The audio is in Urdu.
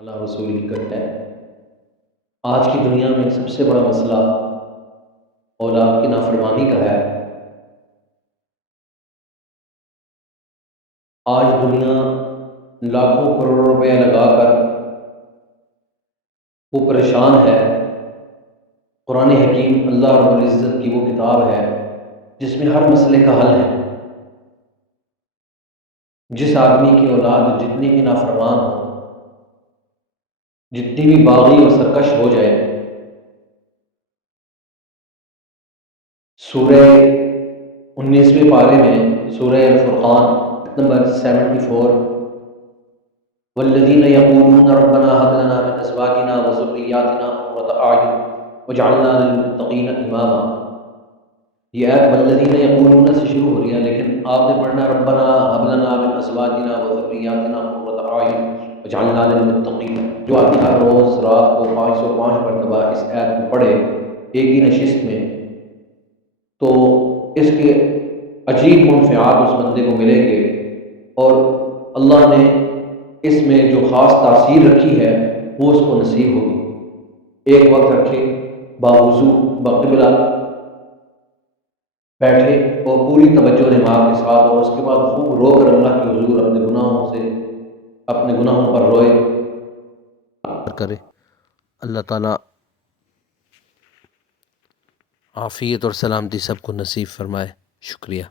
اعلیٰ رسول کرتا ہے۔ آج کی دنیا میں سب سے بڑا مسئلہ اولاد کی نافرمانی کا ہے۔ آج دنیا لاکھوں کروڑ روپے لگا کر وہ پریشان ہے۔ قرآن حکیم اللہ رب العزت کی وہ کتاب ہے جس میں ہر مسئلے کا حل ہے۔ جس آدمی کی اولاد جتنی بھی نافرمان ہو، جتنی بھی باغی اور سرکش ہو جائے، سورہ 19ویں پارے میں سورہ الفرقان نمبر 74، والذین یقولون ربنا هب لنا من ازواجنا وذریاتنا قرۃ اعین واجعلنا للمتقین اماما۔ یہ آیت والذین یقولون سے شروع ہو رہی ہے، لیکن آپ نے پڑھنا ربنا هب لنا من ازواجنا وذریاتنا قرۃ اعین واجعلنا للمتقین۔ جو آدمی ہر روز رات کو 505 مرتبہ اس آیت کو پڑھے ایک ہی نشست میں، تو اس کے عجیب منفعات اس بندے کو ملیں گے، اور اللہ نے اس میں جو خاص تاثیر رکھی ہے وہ اس کو نصیب ہوگی۔ ایک وقت رکھے، باوضو بقبلہ بیٹھے اور پوری توجہ دماغ کے ساتھ، اور اس کے بعد خوب رو کر اللہ کے حضور اپنے گناہوں پر روئے کرے۔ اللہ تعالیٰ عافیت اور سلامتی سب کو نصیب فرمائے۔ شکریہ۔